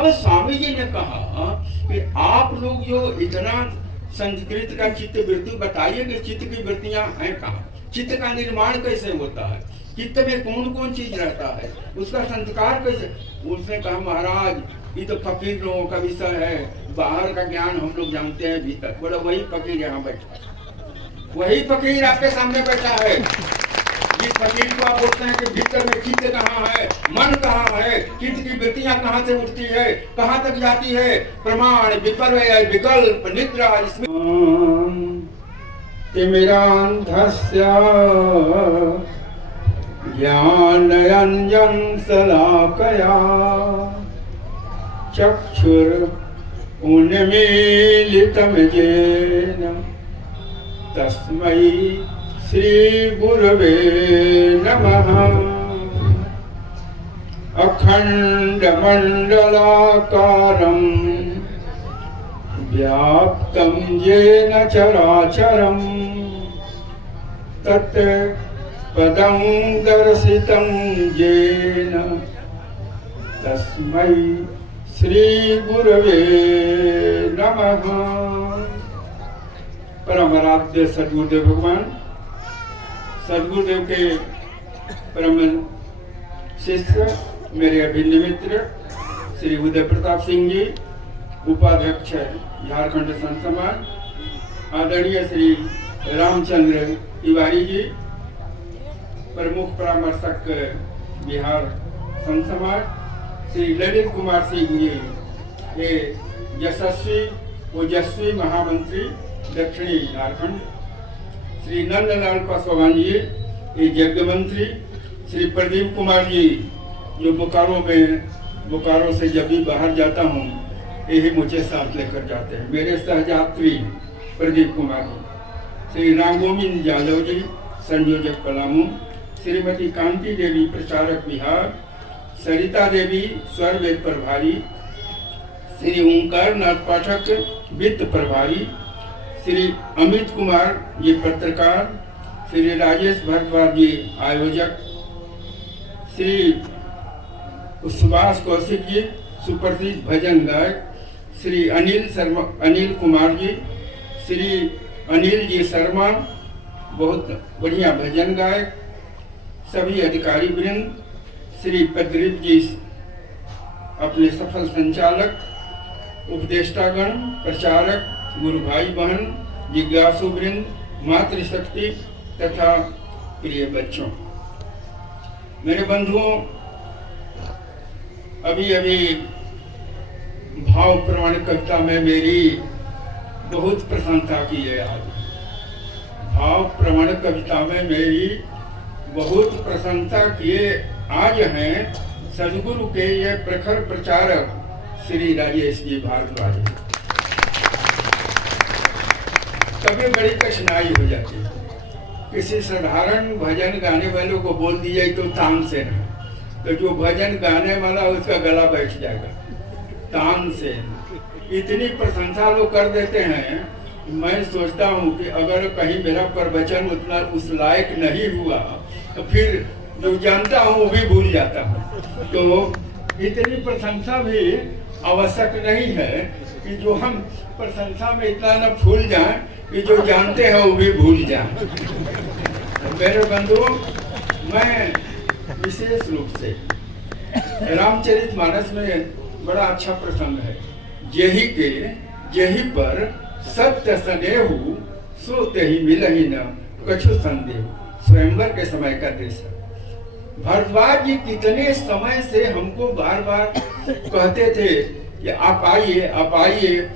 अब स्वामी जी ने कहा कि आप लोग जो इतना संस्कृत का चित्त वृत्ति बताइए कि चित्त की वृत्तियां हैं कहाँ, चित्त का निर्माण कैसे होता है, चित्त में कौन कौन चीज रहता है, उसका संस्कार कैसे। उसने कहा महाराज ये तो फकीर लोगों का विषय है, बाहर का ज्ञान हम लोग जानते हैं भीतर। बोला वही फकीर यहाँ बैठा, वही फकीर आपके सामने बैठा है। जिस फकीर को आप बोलते हैं कि भीतर में चित्त कहाँ है, मन कहाँ है, चित्त की वृत्तियां कहाँ से उठती है, कहाँ तक जाती है, प्रमाण विपर्य विकल्प निद्रा इसमें तिमिरांधस्य ज्ञानरंजन शलाकया चक्षुर उन्मीलितं येन तस्मै श्री गुरवे नमः। अखंड मंडलाकारं व्याप्तं येन चराचरं तत् पदं दर्शितं येन तस्मै श्री गुरवे नमः। परम आराध्य सद्गुरुदेव भगवान, सद्गुरुदेव के परम शिष्य मेरे अभिन्न मित्र श्री उदय प्रताप सिंह जी, उपाध्यक्ष झारखंड संत समाज, आदरणीय श्री रामचंद्र तिवारी जी, प्रमुख परामर्शक बिहार संत समाज, श्री ललित कुमार सिंह जी, ये यशस्वी ओजस्वी महामंत्री दक्षिणी झारखंड, श्री नंदलाल पासवान जी, ये यज्ञ मंत्री, श्री प्रदीप कुमार जी जो बोकारो से जब भी बाहर जाता हूँ यही मुझे साथ लेकर जाते हैं, मेरे सहयात्री प्रदीप कुमार जी, श्री रामगोविंद यादव जी संयोजक पलामू, श्रीमती कांति देवी प्रचारक बिहार, सरिता देवी स्वर वेद प्रभारी, श्री ओंकार नाथ पाठक वित्त प्रभारी, श्री अमित कुमार जी पत्रकार, श्री राजेश भारद्वाज जी आयोजक, श्री सुभाष कौशिक जी सुप्रसिद्ध भजन गायक, श्री अनिल कुमार जी, श्री अनिल जी शर्मा बहुत बढ़िया भजन गायक, सभी अधिकारी वृंद, श्री पद्रित जी अपने सफल संचालक, उपदेष्टागण, प्रचारक, गुरु भाई बहन, जिज्ञासु वृंद, मातृशक्ति तथा प्रिय बच्चों, मेरे बंधुओं, अभी अभी भाव प्रवण कविता में मेरी बहुत प्रशंसा की है। आज भाव प्रवण कविता में मेरी बहुत प्रशंसा किए आज हैं सदगुरु के ये प्रखर प्रचारक श्री राजेश जी भारद्वाज। कभी बड़ी कठिनाई हो जाती है, किसी साधारण भजन गाने वालों को बोल दिया तो तान से ना, तो जो भजन गाने वाला उसका गला बैठ जाएगा तान से। इतनी प्रशंसा लोग कर देते हैं, मैं सोचता हूँ कि अगर कहीं मेरा प्रवचन उतना उस लायक नहीं हुआ तो फिर जो जानता हूँ वो भी भूल जाता हूँ। तो इतनी प्रशंसा भी आवश्यक नहीं है कि जो हम प्रशंसा में इतना न भूल जाएं कि जो जानते हैं वो भी भूल जाएं। मेरे बंधुओं, मैं विशेष रूप से रामचरितमानस में बड़ा अच्छा प्रसंग है, जेहि पर सत्य सनेहु सो तेहि मिलहि न कछु संदेह। स्वयंवर के समय का दृश्य। भारद्वाज जी कितने समय से हमको बार बार कहते थे कि आप आइए,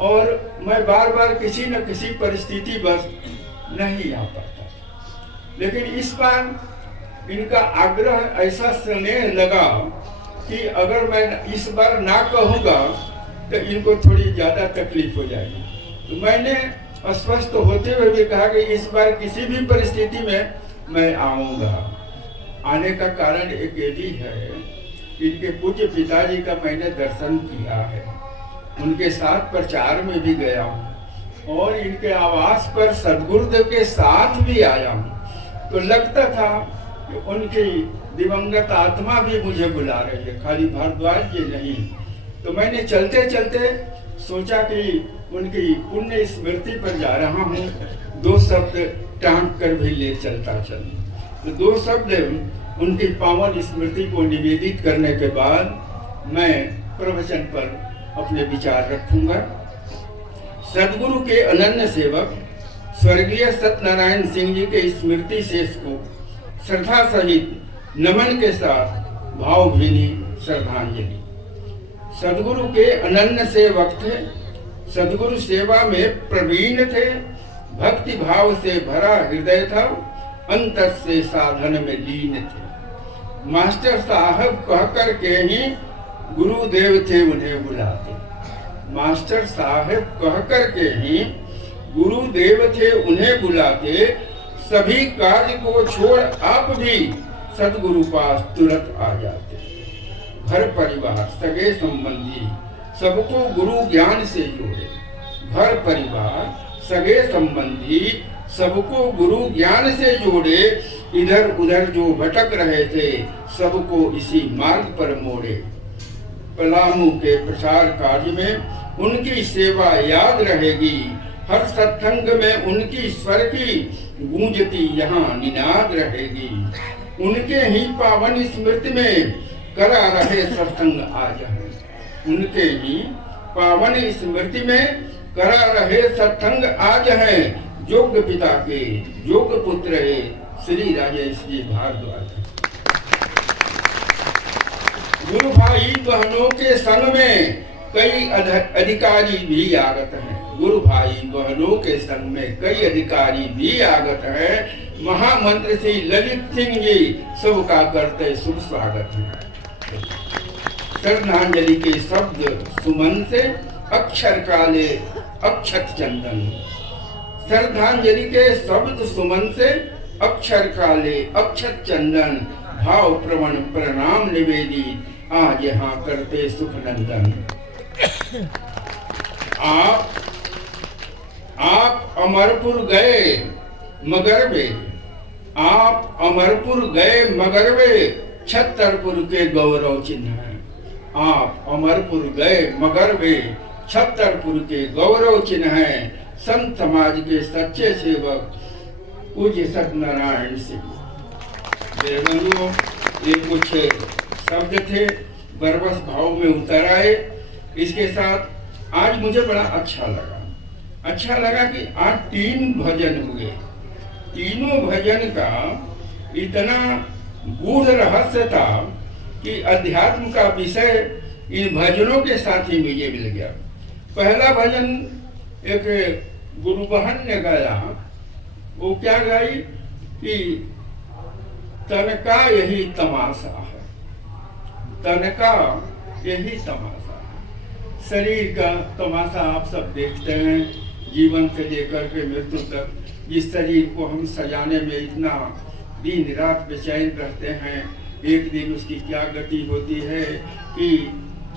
और मैं बार बार किसी न किसी परिस्थिति बस नहीं आ पाता। लेकिन इस बार इनका आग्रह ऐसा स्नेह लगा कि अगर मैं इस बार ना कहूँगा तो इनको थोड़ी ज्यादा तकलीफ हो जाएगी। तो मैंने अस्वस्थ होते हुए भी कहा कि इस बार किसी भी परिस्थिति में मैं आऊँगा। आने का कारण एक ये भी है, इनके पूज्य पिताजी का मैंने दर्शन किया है, उनके साथ प्रचार में भी गया हूँ और इनके आवास पर सद्गुरुदेव के साथ भी आया हूँ। तो लगता था कि उनकी दिवंगत आत्मा भी मुझे बुला रही है, खाली भारद्वाज जी नहीं। तो मैंने चलते चलते सोचा कि उनकी पुण्य स्मृति पर जा रहा हूँ, 2 शब्द टांग कर भी ले चलता चलूं। तो 2 शब्द उनकी पावन स्मृति को निवेदित करने के बाद मैं प्रवचन पर अपने विचार रखूंगा। सदगुरु के अनन्य सेवक स्वर्गीय सत्यनारायण सिंह जी के स्मृति शेष को श्रद्धा सहित नमन के साथ भावभीनी श्रद्धांजलि। सदगुरु के अनन्य सेवक थे, सदगुरु सेवा में प्रवीण थे, भक्ति भाव से भरा हृदय था, अंतर से साधन में लीन थे। मास्टर साहब कहकर के ही गुरुदेव थे उन्हें बुलाते। मास्टर साहब कहकर के ही गुरुदेव थे उन्हें बुलाते। सभी कार्य को छोड़ आप भी सदगुरु पास तुरंत आ जाते। घर परिवार सगे संबंधी सबको गुरु ज्ञान से जोड़े। घर परिवार सगे संबंधी सबको गुरु ज्ञान से जोड़े। इधर उधर जो भटक रहे थे सबको इसी मार्ग पर मोड़े। पलामू के प्रचार कार्य में उनकी सेवा याद रहेगी। हर सत्संग में उनकी स्वर की गूंजती यहाँ निनाद रहेगी। उनके ही पावन स्मृति में करा रहे सत्संग आज है। उनके ही पावन स्मृति में करा रहे सत्संग आज है। योग्य पिता के योग्य पुत्र है श्री राजेश जी भारद्वाज। गुरु भाई बहनों के संग में कई अधिकारी भी आगत हैं। गुरु भाई बहनों के संग में कई अधिकारी भी आगत हैं। महामंत्री श्री ललित सिंह जी सबका करते शुभ स्वागत है। श्रद्धांजलि के शब्द सुमन से अक्षर काले अक्षत चंदन। श्रद्धांजलि के शब्द सुमन से अक्षर काले अक्षत चंदन। भाव प्रवण प्रणाम निवेदित आज यहाँ करते सुख नंदन। आप अमरपुर गए मगर वे, आप अमरपुर गए मगर वे छतरपुर के गौरव चिन्ह हैं। आप अमरपुर गए मगर वे छतरपुर के गौरव चिन्ह हैं। संत समाज के सच्चे सेवक पूज्य सत्यनारायण सिंह। मेरे बंधुओं, ये कुछ शब्द थे, बरबस भाव में उतर आए। इसके साथ आज मुझे बड़ा अच्छा लगा कि आज 3 भजन हुए। तीनों भजन का इतना गूढ़ रहस्य था कि अध्यात्म का विषय इन भजनों के साथ ही मुझे मिल गया। पहला भजन एक गुरु बहन ने गाया। वो क्या गाई कि तन का यही तमाशा है, तन का यही तमाशा है। शरीर का तमाशा आप सब देखते हैं, जीवन से लेकर के मृत्यु तक। जिस शरीर को हम सजाने में इतना दिन रात बेचैन रहते हैं, एक दिन उसकी क्या गति होती है कि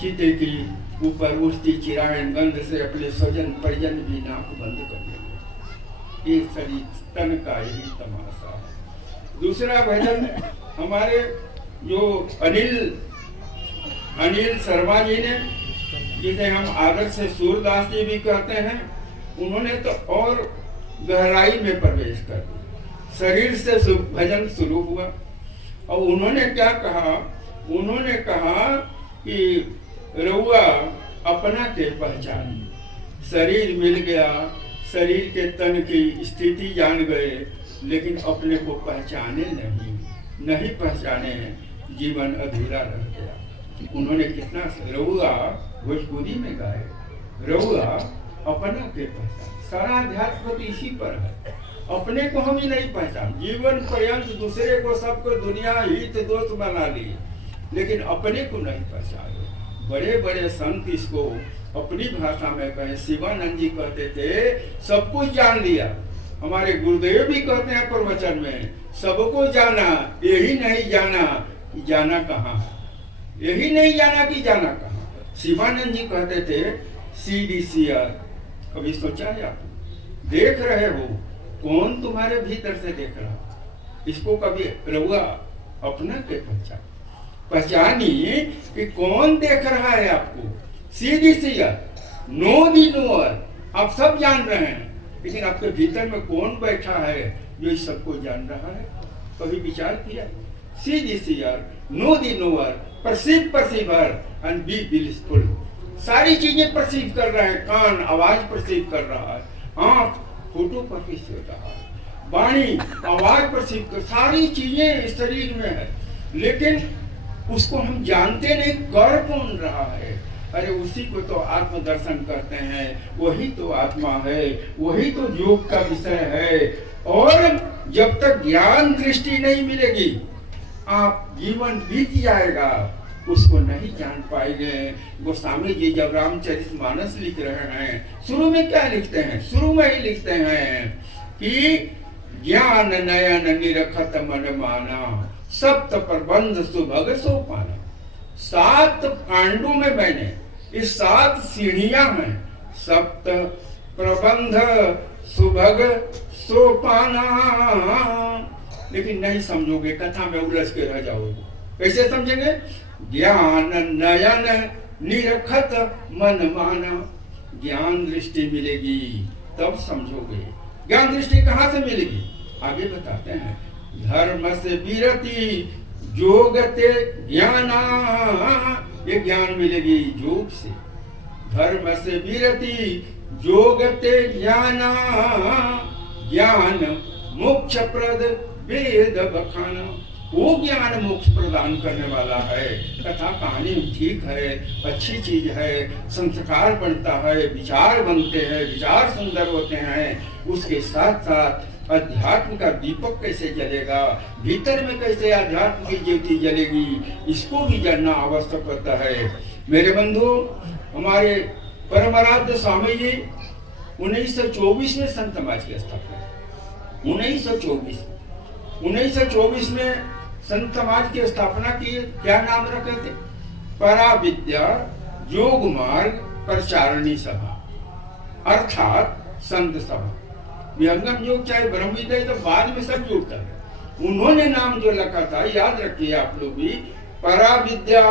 चिते की ऊपर उठती चिरायन गंध से अपने स्वजन परिजन भी नाक बंद कर देते। एक शरीर तन का यही तमाशा है। दूसरा भजन हमारे जो अनिल शर्मा जी ने, जिसे हम आदर से सूरदास जी भी कहते हैं, उन्होंने तो और गहराई में प्रवेश कर दिया। शरीर से भजन शुरू हुआ और उन्होंने क्या कहा? उन्होंने कहा कि रउआ अपना के पहचान। शरीर मिल गया, शरीर के तन की स्थिति जान गए, लेकिन अपने को पहचाने नहीं पहचाने, जीवन अधूरा रह गया। उन्होंने कितना रउआ भोजपुरी में गाए, रउआ अपना के पहचान। सारा अध्यात्म तो इसी पर है। अपने को हम ही नहीं पहचान, जीवन पर्यंत दूसरे को सबको दुनिया हित दोस्त बना लिए, लेकिन अपने को नहीं पहचाने। बड़े बड़े संत इसको अपनी भाषा में कहे, शिवानंद जी कहते थे सब कुछ जान लिया। हमारे गुरुदेव भी कहते हैं प्रवचन में, सबको जाना यही नहीं जाना कि जाना कहाँ है, यही नहीं जाना कि जाना कहाँ। शिवानंद जी कहते थे CDCR। कभी सोचा है आप? देख रहे हो कौन तुम्हारे भीतर से देख रहा? इसको कभी रहुआ अपना के पहचानिए कि कौन देख रहा है आपको, सीधी सी नो दी नोअर, आप सब जान रहे हैं, लेकिन आपके भीतर में कौन बैठा है जो इस सबको जान रहा है? कभी विचार किया? सीधी सी know the knower, perceiver and be blissful. सारी चीजें परसीव कर रहे हैं, कान आवाज परसीव कर रहा है, आंख फोटो परसीव कर रहा है, वाणी आवाज परसीव कर, सारी चीजें इस शरीर में है, लेकिन उसको हम जानते नहीं, कर कौन रहा है? अरे उसी को तो आत्मदर्शन करते हैं, वही तो आत्मा है, वही तो योग का विषय है। और जब तक ज्ञान दृष्टि नहीं मिलेगी, आप जीवन बीत जाएगा, उसको नहीं जान पाएंगे। गोस्वामी जी जब रामचरितमानस लिख रहे हैं, शुरू में क्या लिखते हैं? शुरू में ही लिखते हैं कि ज्ञान नयन निरखत मन माना, सप्त प्रबंध सुभग सोपाना। 7 कांडों में मैंने, इस 7 सीढ़ियां हैं, सप्त प्रबंध सुभग सोपाना, लेकिन नहीं समझोगे, कथा में उलझ के रह जाओगे। कैसे समझेंगे? ज्ञान नयन निरखत मन माना, ज्ञान दृष्टि मिलेगी तब समझोगे। ज्ञान दृष्टि कहाँ से मिलेगी? आगे बताते हैं, धर्म से विरति योगते ज्ञाना, ये ज्ञान मिलेगी योग से। धर्म से विरति योगते ज्ञाना, ज्ञान मोक्ष प्रद वेद बखाना। वो ज्ञान मोक्ष प्रदान करने वाला है। कथा कहानी ठीक है, अच्छी चीज है, संस्कार बनता है, विचार बनते हैं, विचार सुंदर होते हैं। उसके साथ साथ अध्यात्म का दीपक कैसे जलेगा, भीतर में कैसे अध्यात्म की ज्योति जलेगी, इसको भी जानना आवश्यक होता है। मेरे बंधु, हमारे परम आराध्य स्वामी जी 1924 में संत समाज की स्थापना, 1924 में संत समाज की स्थापना की। क्या नाम रखे थे? पराविद्या योग मार्ग प्रचारणी सभा, अर्थात संत सभा। विहंगम योग चाहे ब्रह्म विद्या, तो बाद में सब जुड़ता है। उन्होंने नाम जो रखा था, याद रखिए आप लोग भी, पराविद्या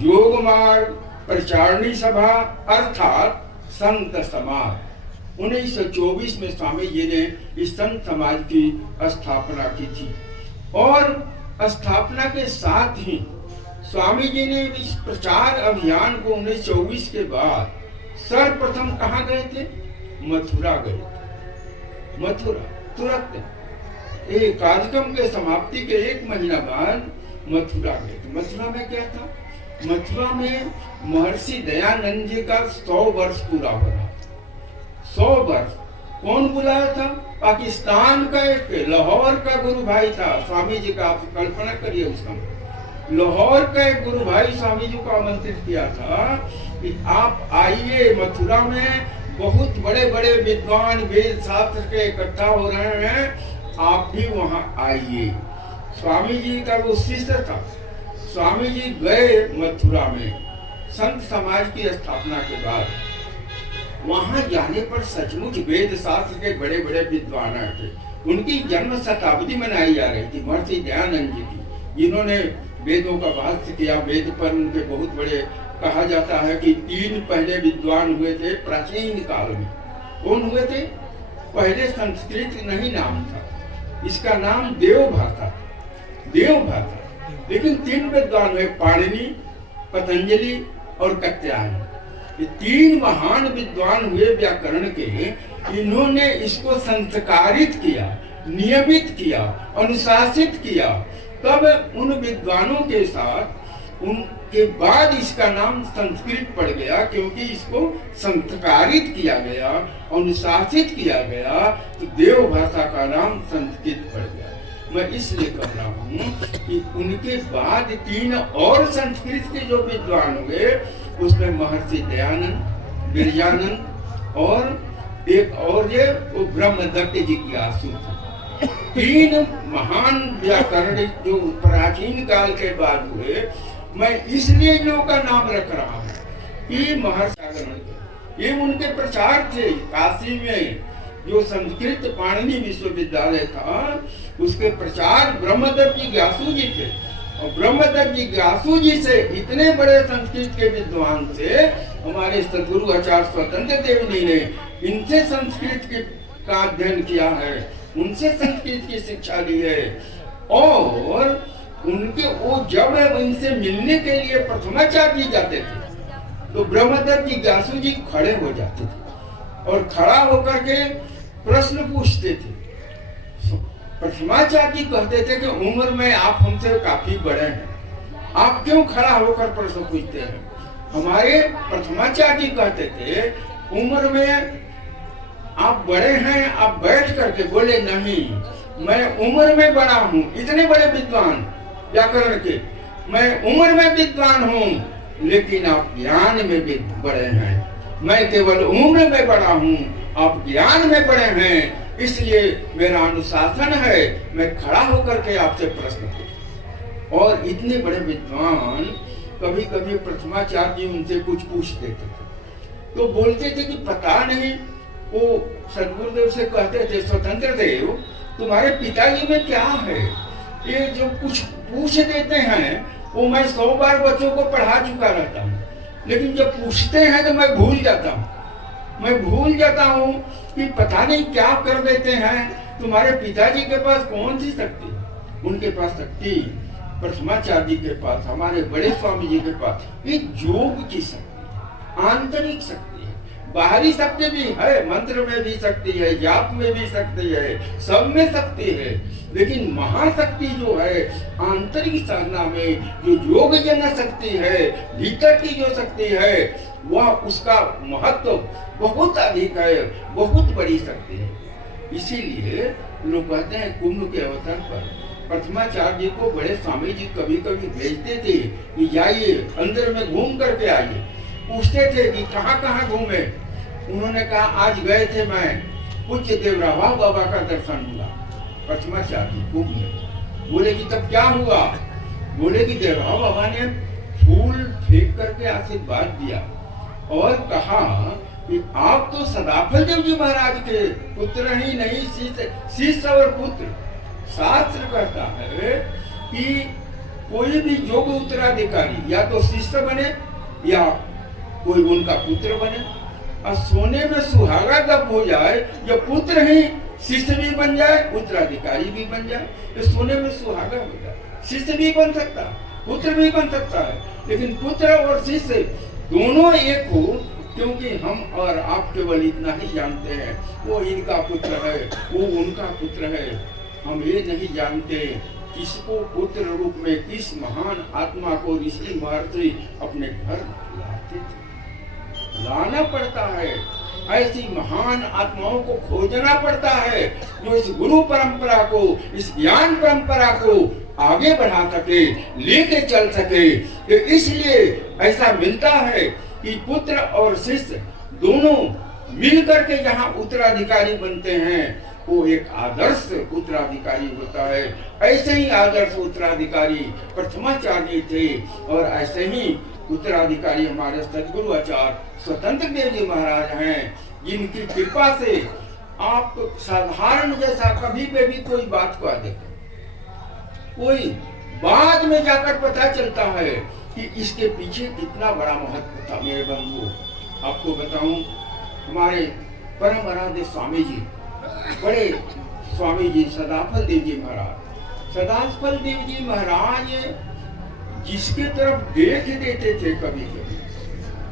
योग मार्ग प्रचारणी सभा अर्थात संत समाज। 1924 में स्वामी जी ने इस संत समाज की स्थापना की थी। और स्थापना के साथ ही स्वामी जी ने इस प्रचार अभियान को 1924 के बाद सर्वप्रथम कहाँ गए थे? मथुरा गए थे। मथुरा तुरंत एक कार्यक्रम के समाप्ति के 1 महीना बाद मथुरा गए थे। मथुरा में क्या था? मथुरा में महर्षि दयानंद जी का 100 वर्ष पूरा हो रहा। 100 वर्ष कौन बुलाया था? पाकिस्तान का एक लाहौर का गुरु भाई था स्वामी जी का। आप कल्पना करिए उसका। लाहौर का एक गुरु भाई स्वामी जी को आमंत्रित किया था कि आप आइए, मथुरा में बहुत बड़े बड़े विद्वान वेद शास्त्र के इकट्ठा हो रहे हैं, आप भी वहां आइए। स्वामी जी का वो शिष्य था। स्वामी जी गए मथुरा में संत समाज की स्थापना के बाद। वहां जाने पर सचमुच वेद शास्त्र के बड़े बड़े विद्वान थे। उनकी जन्म शताब्दी मनाई जा रही थी महर्षि दयानंद जी की, जिन्होंने वेदों का भाष्य किया। वेद पर उनके बहुत बड़े, कहा जाता है कि 3 पहले विद्वान हुए थे प्राचीन काल में। कौन हुए थे? पहले संस्कृत नहीं नाम था, इसका नाम देवभाषा, देवभाषा। लेकिन 3 विद्वान हुए, पाणिनि, पतंजलि और कात्यायन। 3 महान विद्वान हुए व्याकरण के। इन्होंने इसको संस्कारित किया, नियमित किया, अनुशासित किया। तब उन विद्वानों के साथ उनके बाद इसका नाम संस्कृत पड़ गया, क्योंकि इसको संस्कारित किया गया, अनुशासित किया गया, तो देव भाषा का नाम संस्कृत पड़ गया। मैं इसलिए कह रहा हूँ कि उनके बाद 3 और संस्कृत के जो विद्वान हुए, उसमें महर्षि दयानंद, विरजानंद और एक और ये वो ब्रह्मदत्त जिज्ञासु थे। 3 महान व्याकरण जो प्राचीन काल के बाद हुए। मैं इसलिए इनों का नाम रख रहा हूँ कि महर्षि, ये उनके प्रचार थे। काशी में जो संस्कृत पाणिनि विश्वविद्यालय था, उसके प्रचार ब्रह्मदत्त जिज्ञासु जी थे। और ब्रह्मदत्त जिज्ञासु जी से, इतने बड़े संस्कृत के विद्वान से, हमारे सदगुरु आचार्य स्वतंत्र देव जी ने इनसे संस्कृत का अध्ययन किया है, उनसे संस्कृत की शिक्षा ली है। और उनके वो जब इनसे मिलने के लिए प्रथमाचार्य जी जाते थे तो ब्रह्मदत्त जिज्ञासु जी खड़े हो जाते थे और खड़ा होकर के प्रश्न पूछते थे। प्रथमाचार्य जी कहते थे कि उम्र में आप हमसे काफी बड़े हैं, आप क्यों खड़ा होकर प्रश्न पूछते हैं? हमारे प्रथमाचार्य जी कहते थे उम्र में आप बड़े हैं, आप बैठ करके बोले नहीं, मैं उम्र में बड़ा हूँ, इतने बड़े विद्वान व्याकरण के, मैं उम्र में विद्वान हूँ, लेकिन आप ज्ञान में भी बड़े हैं। मैं केवल उम्र में बड़ा हूँ, आप ज्ञान में बड़े हैं, इसलिए मेरा अनुशासन है, मैं खड़ा होकर के आपसे प्रश्न पूछूं। और इतने बड़े विद्वान कभी कभी प्रथमाचार्य जी उनसे कुछ पूछ देते थे तो बोलते थे कि पता नहीं, वो सदगुरुदेव से कहते थे स्वतंत्र देव तुम्हारे पिताजी में क्या है, ये जो कुछ पूछ देते हैं वो मैं 100 बार बच्चों को पढ़ा चुका रहता हूँ, लेकिन जब पूछते हैं तो मैं भूल जाता हूँ कि पता नहीं क्या कर देते हैं। तुम्हारे पिताजी के पास कौन सी शक्ति? उनके पास शक्ति प्रथमाचार्य जी के पास, हमारे बड़े स्वामी जी के पास ये योग की शक्ति, आंतरिक शक्ति है। बाहरी शक्ति भी है, मंत्र में भी शक्ति है, जाप में भी शक्ति है, सब में शक्ति है, लेकिन महाशक्ति जो है आंतरिक साधना में, जो योग जन शक्ति है, भीतर की जो शक्ति है, वह उसका महत्व बहुत अधिक है, बहुत बड़ी शक्ति है। इसीलिए लोग कहते हैं कुंभ के अवसर पर प्रथमाचार्य जी को बड़े स्वामी जी कभी कभी भेजते थे कि जाइए अंदर में घूम करके आइए। पूछते थे कि कहाँ कहाँ घूमे? उन्होंने कहा आज गए थे मैं, पूज्य देवरावा बाबा का दर्शन हुआ। प्रथमाचार्य जी कुंभ में बोले कि तब क्या हुआ? बोले कि देवरावा बाबा ने फूल फेंक करके आशीर्वाद दिया और कहा कि आप तो सदाफल देव जी महाराज के पुत्र ही नहीं, शिष्य और पुत्र। शास्त्र कहता है कि कोई भी योग उत्तराधिकारी या तो शिष्य बने या कोई उनका पुत्र बने। और सोने में सुहागा जब हो जाए, या पुत्र ही शिष्य भी बन जाए, उत्तराधिकारी भी बन जाए, तो सोने में सुहागा हो जाए। शिष्य भी बन सकता है, पुत्र भी बन सकता है, लेकिन पुत्र और शिष्य दोनों एक हो, क्योंकि हम और आप केवल इतना ही जानते हैं, वो इनका पुत्र है, वो उनका पुत्र है। हम ये नहीं जानते किसको पुत्र रूप में, किस महान आत्मा को ऋषि महर्षि अपने घर लाते थे। लाना पड़ता है, ऐसी महान आत्माओं को खोजना पड़ता है जो इस गुरु परंपरा को, इस ज्ञान परंपरा को आगे बढ़ा सके, लेके चल सके। तो इसलिए ऐसा मिलता है कि पुत्र और शिष्य दोनों मिलकर के जहाँ उत्तराधिकारी बनते हैं, वो एक आदर्श उत्तराधिकारी होता है। ऐसे ही आदर्श उत्तराधिकारी प्रथमाचार्य थे और ऐसे ही उत्तराधिकारी हमारे सदगुरु आचार्य स्वतंत्र देव जी महाराज हैं, जिनकी कृपा से आप साधारण जैसा कभी भी कोई बात को देखें, कोई बाद में जाकर पता चलता है कि इसके पीछे कितना बड़ा महत्व था। मेरे बंधु, आपको बताऊं, हमारे परम आराध्य स्वामी जी, बड़े स्वामी जी सदाफल देव जी महाराज, सदाफल देव जी महाराज जिसके तरफ देख देते थे कभी कभी,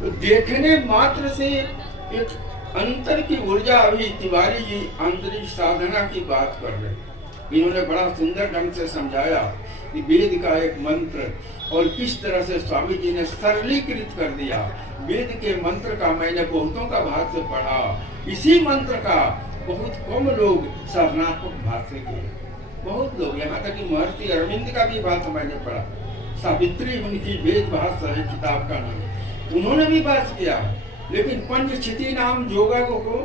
तो देखने मात्र से एक अंतर की ऊर्जा। अभी तिवारी जी आंतरिक साधना की बात कर रहे, इन्होंने बड़ा सुंदर ढंग से समझाया कि वेद का एक मंत्र और किस तरह से स्वामी जी ने सरलीकृत कर दिया। वेद के मंत्र का मैंने बहुतों का भाष्य पढ़ा, इसी मंत्र का बहुत कम लोग साधनात्मक भाष्य किए, बहुत लोग, यहाँ तक कि महर्षि अरविंद का भी भाष्य मैंने पढ़ा। सावित्री उनकी वेद भाष्य है, किताब का नाम, उन्होंने भी भाष्य किया। लेकिन पंचक्षिति नाम योगा को,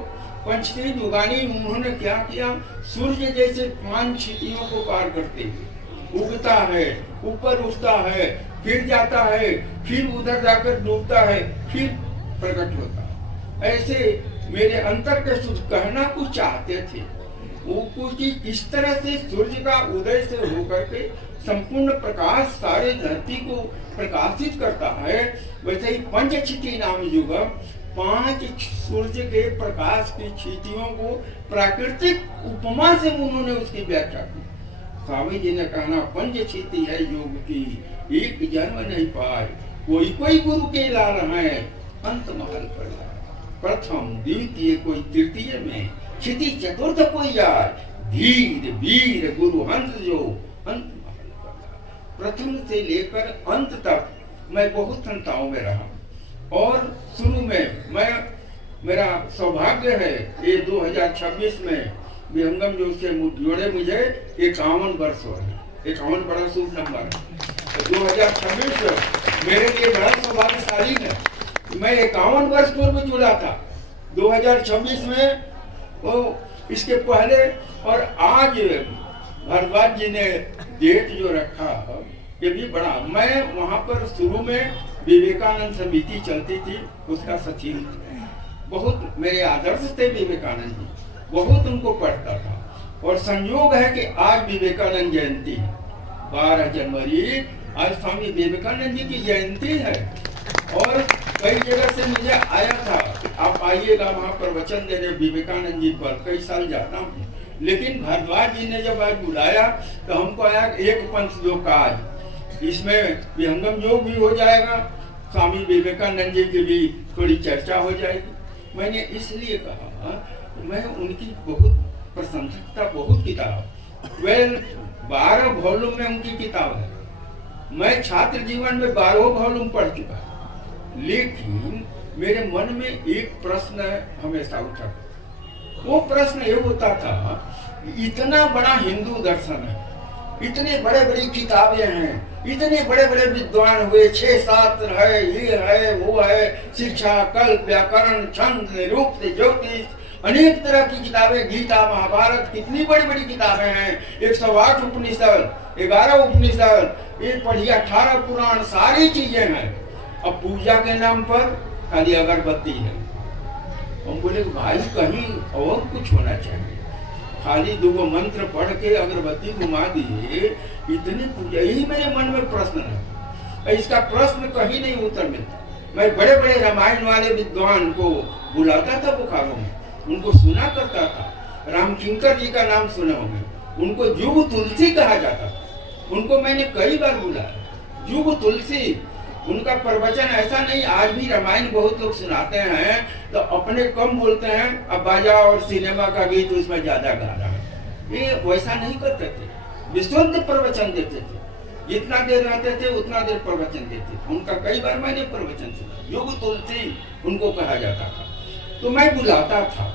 पंचक्षिति योगानी, उन्होंने क्या किया? सूर्य जैसे 5 क्षितियों को पार करते हुए उगता है, ऊपर उठता है, फिर जाता है, फिर उधर जाकर डूबता है, फिर प्रकट होता है। ऐसे मेरे अंतर के सुख कहना कुछ चाहते थे, वो कुछ इस तरह से सूर्य का उदय से होकर के संपूर्ण प्रकाश सारे धरती को प्रकाशित करता है, वैसे ही पंचक्षिति नाम युग 5 सूर्य के प्रकाश की क्षितियों को प्राकृतिक उपमा से उन्होंने उसकी व्याख्या की। स्वामी जी ने कहा पंचक्षिति है योग की, एक जन्म नहीं पाए, कोई कोई गुरु के लाल है, अंत महल पर प्रथम द्वितीय कोई तृतीय में, क्षिति चतुर्थ कोई आए, धीर वीर गुरु हंस जो अंत महल पर। प्रथम से लेकर अंत तक मैं बहुत संताओं में रहा और शुरू में मेरा सौभाग्य है ये 2026 में विहंगम योग से जोड़े मुझे 51 वर्ष हो गए। 51 बड़ा शुभ नंबर है। 2026 मेरे लिए बड़ा सौभाग्यशाली है। मैं 51 वर्ष पूर्व जुड़ा था 2026 में, वो इसके पहले, और आज भारद्वाज जी ने डेट जो रखा ये भी बड़ा। मैं वहाँ पर शुरू में विवेकानंद समिति चलती थी, उसका सचिव था। बहुत मेरे आदर्श थे विवेकानंद जी, बहुत उनको पढ़ता था। और संयोग है कि आज विवेकानंद जयंती 12 जनवरी, आज स्वामी विवेकानंद जी की जयंती है। और कई जगह से मुझे आया था आप आइएगा वहाँ प्रवचन देने विवेकानंद जी पर, कई साल जाता हूँ। लेकिन भारद्वाज जी ने जब आज बुलाया तो हमको आया एक पंथ दो काज, इसमें विहंगम योग भी हो जाएगा, स्वामी विवेकानंद जी की भी थोड़ी चर्चा हो जाएगी। मैंने इसलिए कहा मैं उनकी बहुत प्रशंसकता, बहुत किताब 12 वॉल्यूम में उनकी किताब है। मैं छात्र जीवन में 12 वॉल्यूम पढ़ चुका, लेकिन मेरे मन में एक प्रश्न हमेशा उठा। वो प्रश्न ये होता था, इतना बड़ा हिंदू दर्शन है, इतने बड़े बड़ी किताबें हैं, इतने बड़े बड़े विद्वान हुए, 6 शास्त्र है, ये है वो है, शिक्षा, कल्प, व्याकरण, छंद, निरुक्त, ज्योतिष, अनेक तरह की किताबें, गीता, महाभारत, कितनी बड़ी बड़ी किताबें हैं, 108 उपनिषद, 11 उपनिषद, ये पढ़िए 18 पुराण, सारी चीजें हैं। अब पूजा के नाम पर खाली अगरबत्ती है। हम बोले भाई कहीं और कुछ होना चाहिए, खाली 2 मंत्र पढ़ के अगरबत्ती घुमा दिए, इतनी पूजा। यही मेरे मन में प्रश्न है, इसका प्रश्न कहीं नहीं उत्तर मिलता। मैं बड़े बड़े रामायण वाले विद्वान को बुलाता था बोकारो में, उनको सुना करता था। रामकिंकर जी का नाम सुने होंगे, उनको जुग तुलसी कहा जाता था। उनको मैंने कई बार बुलाया, जुग तुलसी। उनका प्रवचन ऐसा नहीं, आज भी रामायण बहुत लोग सुनाते हैं तो अपने कम बोलते हैं, अब बाजा और सिनेमा का गीत उसमें ज्यादा गा रहा है। ये वैसा नहीं करते थे, विशुद्ध प्रवचन देते थे, जितना देर रहते थे उतना देर प्रवचन देते थे। उनका कई बार मैंने प्रवचन सुना, युग तुलसी उनको कहा जाता था। तो मैं बुलाता था,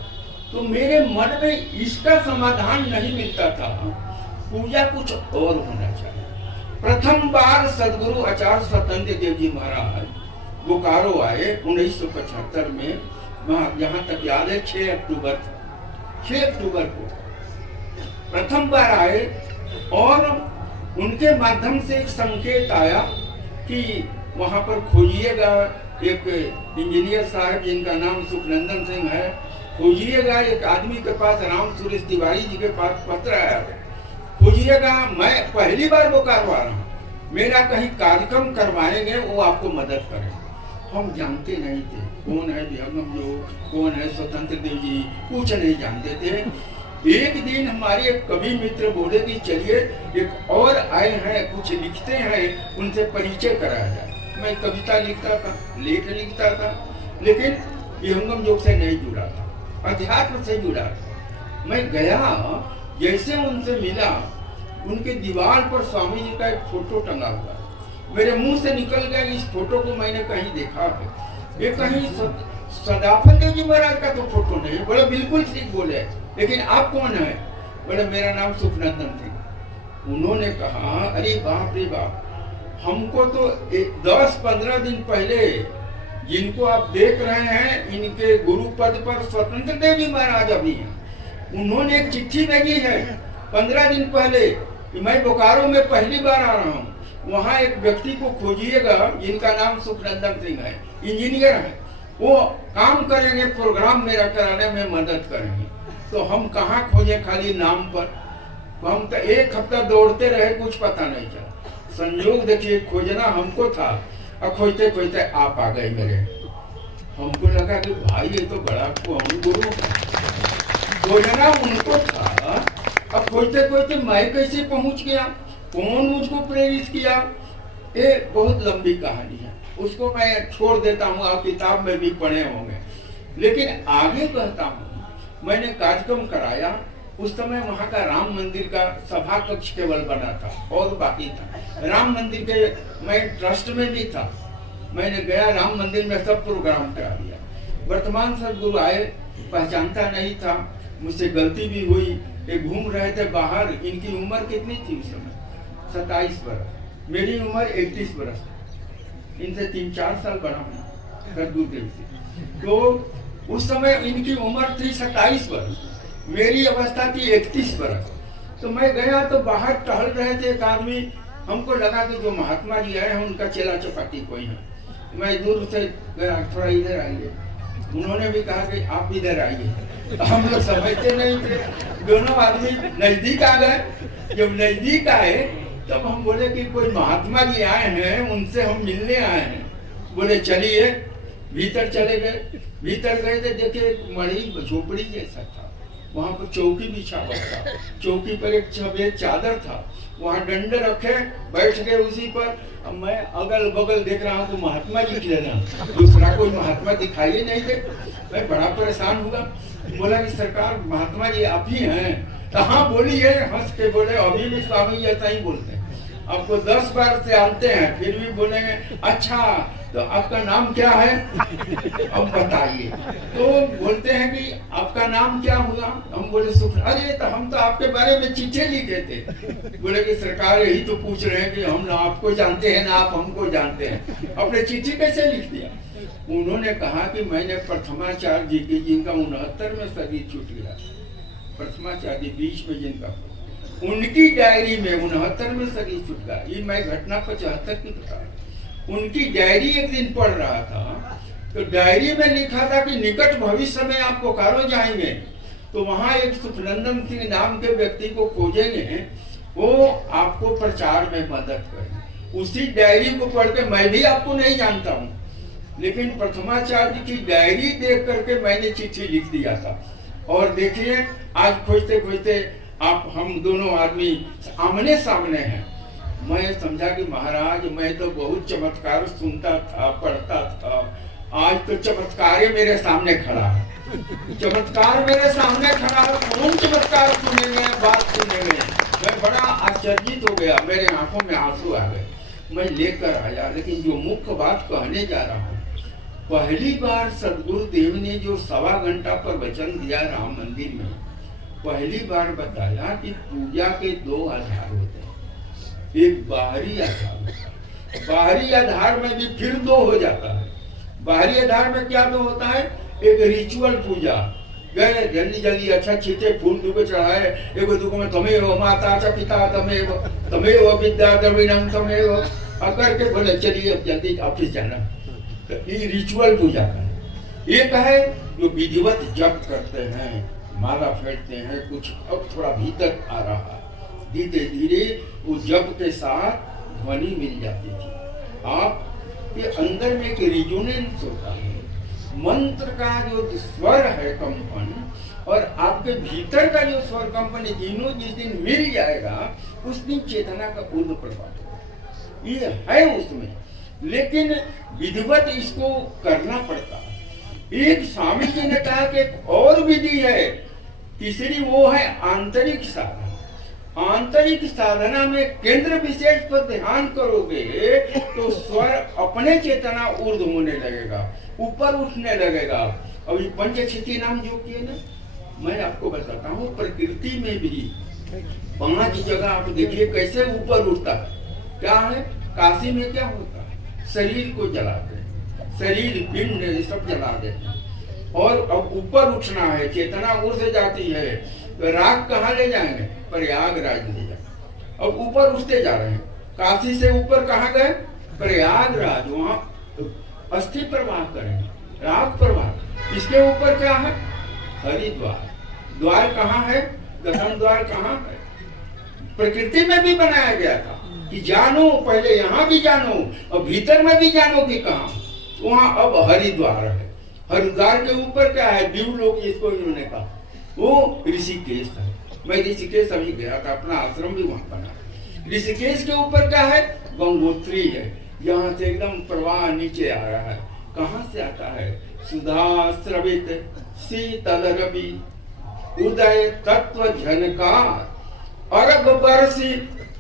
तो मेरे मन में इसका समाधान नहीं मिलता था, पूजा कुछ और होना चाहिए। प्रथम बार सदगुरु आचार्य स्वतंत्र देव जी महाराज बोकारो आए 1975 में, जहाँ तक याद है 6 अक्टूबर को प्रथम बार आए। और उनके माध्यम से एक संकेत आया कि वहाँ पर खोजिएगा, एक इंजीनियर साहब जिनका नाम सुखनंदन सिंह है, खोजिएगा। एक आदमी के पास राम सुरेश तिवारी जी के पास पत्र आया, खोजिएगा, मैं पहली बार बोकारो आ रहा हूँ, मेरा कहीं कार्यक्रम करवाएंगे, वो आपको मदद करें। हम जानते नहीं थे कौन है विहंगम योग, कौन है स्वतंत्र देव जी, कुछ नहीं जानते थे। एक दिन हमारे एक कवि मित्र बोले कि चलिए एक और आए हैं, कुछ लिखते हैं, उनसे परिचय कराया जाए। मैं कविता लिखता था, लेख लिखता था, लेकिन विहंगम योग से नहीं जुड़ा था, अध्यात्म से जुड़ा था। मैं गया, जैसे उनसे मिला, उनके दीवार पर स्वामी जी का एक फोटो टंगा हुआ, मेरे मुंह से निकल गया इस फोटो को मैंने कहीं देखा है, ये कहीं सदाफल देव जी महाराज का तो फोटो नहीं। बोले बिल्कुल ठीक बोले, लेकिन आप कौन है? बोले मेरा नाम सुखनंदन सिंह। उन्होंने कहा अरे बाप रे बाप, हमको तो 10-15 दिन पहले जिनको आप देख रहे हैं, इनके गुरु पद पर स्वतंत्र देव जी महाराज अभी हैं। उन्होंने एक चिट्ठी भेजी है 15 दिन पहले कि मैं बोकारो में पहली बार आ रहा हूँ, वहाँ एक व्यक्ति को खोजिएगा जिनका नाम सुखनंदन सिंह है, इंजीनियर है, वो काम करेंगे, प्रोग्राम मेरा कराने में मदद करेंगे। तो हम कहाँ खोजे खाली नाम पर। तो हम तो एक हफ्ता दौड़ते रहे, कुछ पता नहीं चला। संयोग देखिए, खोजना हमको था और खोजते खोजते आप आ गए मेरे। हमको लगा कि भाई ये तो बड़ा कौन गुरु, खोजना उनको था, अब खोजते खोजते मैं कैसे पहुंच गया, कौन मुझको प्रेरित किया, ये बहुत लंबी कहानी है, उसको मैं छोड़ देता हूँ, आप किताब में भी पढ़े होंगे। लेकिन आगे कहता हूँ, मैंने कार्यक्रम कराया, उस समय वहाँ का राम मंदिर का सभा कक्ष केवल बना था और बाकी था। राम मंदिर के मैं ट्रस्ट में भी था, मैंने गया राम मंदिर में सब प्रोग्राम करा दिया। वर्तमान सदगुरु आए, पहचानता नहीं था, मुझसे गलती भी हुई, ये घूम रहे थे बाहर। इनकी उम्र कितनी थी उस समय? 27 वर्ष, मेरी उम्र 31 वर्ष, इनसे 3-4 साल बड़ा हूँ सदगुरुदेव से। तो उस समय इनकी उम्र थी 27 वर्ष, मेरी अवस्था थी 31 वर्ष। तो मैं गया तो बाहर टहल रहे थे एक आदमी, हमको लगा कि जो महात्मा जी आए हैं उनका चेला चपाटी कोई है। मैं दूर से गया, थोड़ा इधर आइए। उन्होंने भी कहा कि आप इधर आइए। हम लोग समझते नहीं थे, दोनों आदमी नजदीक आ गए। जब नजदीक आए तब हम बोले कि कोई महात्मा जी आए हैं, उनसे हम मिलने आए हैं। बोले चलिए, भीतर चले गए। भीतर गए तो देखे मड़ी झोपड़ी जैसा था, वहाँ पर चौकी बिछा हुआ था, चौकी पर एक सफेद चादर था, वहाँ डंडे रखे, बैठ गए उसी पर। अब मैं अगल बगल देख रहा हूँ तो महात्मा जी की तरह, दूसरा कोई महात्मा दिखाई नहीं दे। मैं बड़ा परेशान हुआ, बोला कि सरकार महात्मा जी आप ही हैं? तो हाँ बोलिए, हंस के बोले अभी भी स्वामी ऐसा ही बोलते हैं, आपको 10 बार से आते हैं फिर भी बोलेंगे अच्छा तो आपका नाम क्या है, अब बताइए। तो बोलते हैं कि आपका नाम क्या हुआ? हम बोले सुख। अरे तो हम तो आपके बारे में चिट्ठी लिखे थे। बोले कि सरकार यही तो पूछ रहे हैं कि हम ना आपको जानते हैं ना आप हमको जानते हैं, अपने चिट्ठी कैसे लिख दिया? उन्होंने कहा कि मैंने प्रथमाचार्य जी की, जिनका 69 में शरीर छूट गया, प्रथमाचार्य जी 20 में जिनका, उनकी डायरी में 69 में शरीर छूट गया। ये मैं घटना 75 की बता, उनकी डायरी एक दिन पढ़ रहा था, तो डायरी में लिखा था कि निकट भविष्य में आप बोकारो जाएंगे तो वहां एक सुखनंदन सिंह नाम के व्यक्ति को खोजेंगे, वो आपको प्रचार में मदद करेंगे। उसी डायरी को पढ़ के, मैं भी आपको नहीं जानता हूँ, लेकिन प्रथमाचार्य की डायरी देख करके मैंने चिट्ठी लिख दिया था। और देखिए आज खोजते खोजते आप हम दोनों आदमी आमने सामने हैं। मैं समझा कि महाराज मैं तो बहुत चमत्कार सुनता था, पढ़ता था, आज तो चमत्कार मेरे सामने खड़ा है, चमत्कार मेरे सामने खड़ा है, कौन चमत्कार सुनेंगे, बात सुनेंगे। मैं बड़ा आश्चर्यित हो गया, मेरे आंखों में आंसू आ गए। मैं लेकर आया, लेकिन जो मुख्य बात कहने जा रहा हूँ, पहली बार सदगुरुदेव ने जो 1.25 घंटा पर वचन दिया राम मंदिर में, पहली बार बताया कि पूजा के 2 आधार होते हैं, एक बाहरी आधार, बाहरी आधार में भी फिर 2 हो जाता है। बाहरी आधार में क्या 2 होता है? एक रिचुअल पूजा, गए जल्दी जल्दी अच्छा छीटे फूल दुबे चढ़ाए, एगो दुगो में तमेव माता च पिता तमेव विद्या द्रविणम तमेव अकर के बोले चलिए अब जल्दी ऑफिस जाना। तो ये रिचुअल पूजा का एक है जो विधिवत जप करते हैं, माला फेंटते हैं, कुछ अब थोड़ा भीतर आ रहा है, धीरे धीरे वो जप के साथ ध्वनि मिल जाती थी। आप के अंदर में एक रिजोनेंस होता है, मंत्र का जो स्वर है कंपन और आपके भीतर का जो स्वर कंपन, तीनों जिस दिन मिल जाएगा उस दिन चेतना का पूर्ण प्रभाव ये है उसमें। लेकिन विधिवत इसको करना पड़ता है। एक स्वामी जी ने कहा कि एक और विधि है, तीसरी, वो है आंतरिक साधना। आंतरिक साधना में केंद्र विशेष पर ध्यान करोगे तो स्वर अपने चेतना ऊर्ध्व होने लगेगा, ऊपर उठने लगेगा। और ये पंचक्षिति नाम जो किए ना, मैं आपको बताता हूँ, प्रकृति में भी 5 जगह आप देखिए कैसे ऊपर उठता है। क्या है? काशी में क्या होता है? शरीर को जलाते हैं, शरीर पिंड सब जला देते हैं। और अब ऊपर उठना है, चेतना ऊर्ध्व जाती है, तो राग कहाँ ले जाएंगे? प्रयागराज ले जाएंगे। अब ऊपर उठते जा रहे हैं, काशी से ऊपर कहाँ गए? प्रयागराज, वहाँ अस्थि प्रवाह करेंगे, राग प्रवाह। इसके ऊपर क्या है? हरिद्वार। द्वार कहाँ है? दशम द्वार कहाँ है? प्रकृति में भी बनाया गया था कि जानो, पहले यहाँ भी जानो और भीतर में भी जानो कि कहाँ। वहाँ अब हरिद्वार है। हरिद्वार के ऊपर क्या है, दीवलोक जिसको इन्होंने कहा, वो ऋषिकेश है। मैं ऋषिकेश अभी गया था, अपना आश्रम भी वहाँ बना। ऋषिकेश के ऊपर क्या है, गंगोत्री है। यहाँ से एकदम प्रवाह नीचे आ रहा है। कहाँ से आता है, सुधा स्रवित शीतल रवि उदय तत्व झनकार अरब बरसी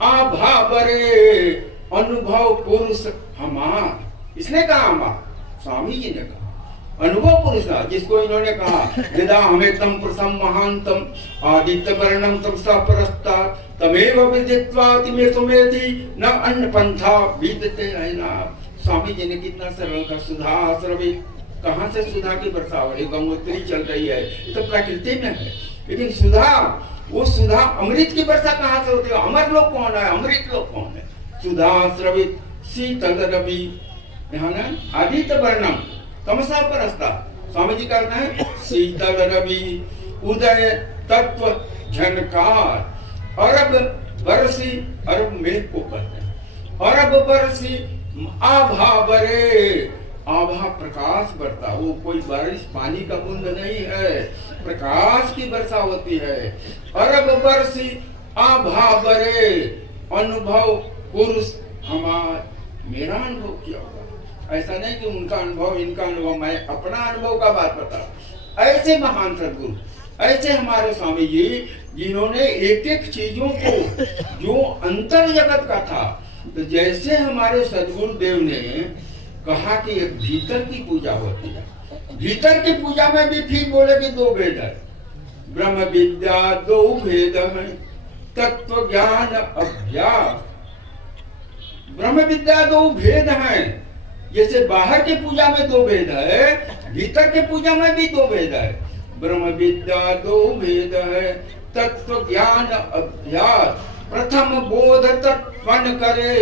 आभा बरे अनुभव पुरुष हमार। इसने कहा, हमार स्वामी जी ने कहा अनुभव पुरुष, जिसको इन्होंने कहा यदा हमेतम प्रथम महांतम आदित्य वर्णम तम सपरस्ता तमेव विदित्वाति में तुमेति न अन्य पंथा विदते नैना। स्वामी जी ने कितना सरल का, सुधा स्रवित, कहाँ से सुधा की वर्षा हो रही, गंगोत्री चल रही है, ये तो प्रकृति में है। लेकिन सुधा, वो सुधा अमृत की वर्षा कहाँ से होती है? अमर लोग कौन है, अमृत लोग कौन है? सुधा स्रवित शीतल रवि, यहाँ ना आदित्य वर्णम तमसा परस्ता, स्वामी जी कहते हैं शीतल रवि उदय तत्व झनकार अरब बरसी, अरब मेघ को कहते हैं, अरब बरसी आभा बरे, आभा प्रकाश बरता, वो कोई बारिश पानी का बूंद नहीं है, प्रकाश की वर्षा होती है। अरब बरसी आभा बरे अनुभव पुरुष हमार, मेरा अनुभव किया होगा। ऐसा नहीं कि उनका अनुभव इनका अनुभव, मैं अपना अनुभव का बात बता। ऐसे महान सदगुरु, ऐसे हमारे स्वामी जी, जिन्होंने एक एक चीजों को, जो अंतर जगत का था, तो जैसे हमारे सदगुरु देव ने कहा कि एक भीतर की पूजा होती है, भीतर की पूजा में भी फिर बोले कि दो भेद है, ब्रह्म विद्या दो भेद है, तत्व ज्ञान अभ्यास। ब्रह्म विद्या दो भेद हैं, जैसे बाहर की पूजा में दो भेद है, भीतर की पूजा में भी दो भेद है। ब्रह्म विद्या दो भेद है, तत्व ज्ञान अभ्यास। प्रथम बोध तत्वन करे,